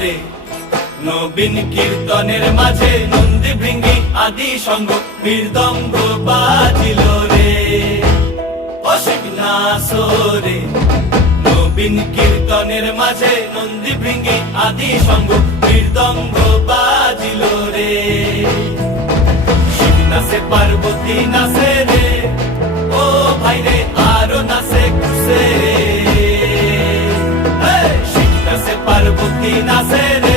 রে। নবীন কীর্তনের মাঝে নন্দী ভৃঙ্গি আদি সঙ্গ মৃদঙ্গ বাজিল রে। অশিক নাচো রে। নবীন কীর্তনের মাঝে নন্দী ভৃঙ্গি আদি সঙ্গ মৃদঙ্গ বাজিল রে। শিব নাচে পার্বতী নাচে রে, ও ভাই রে আরো নাচে খুশে। শিব নাচে পার্বতী নাচে রে।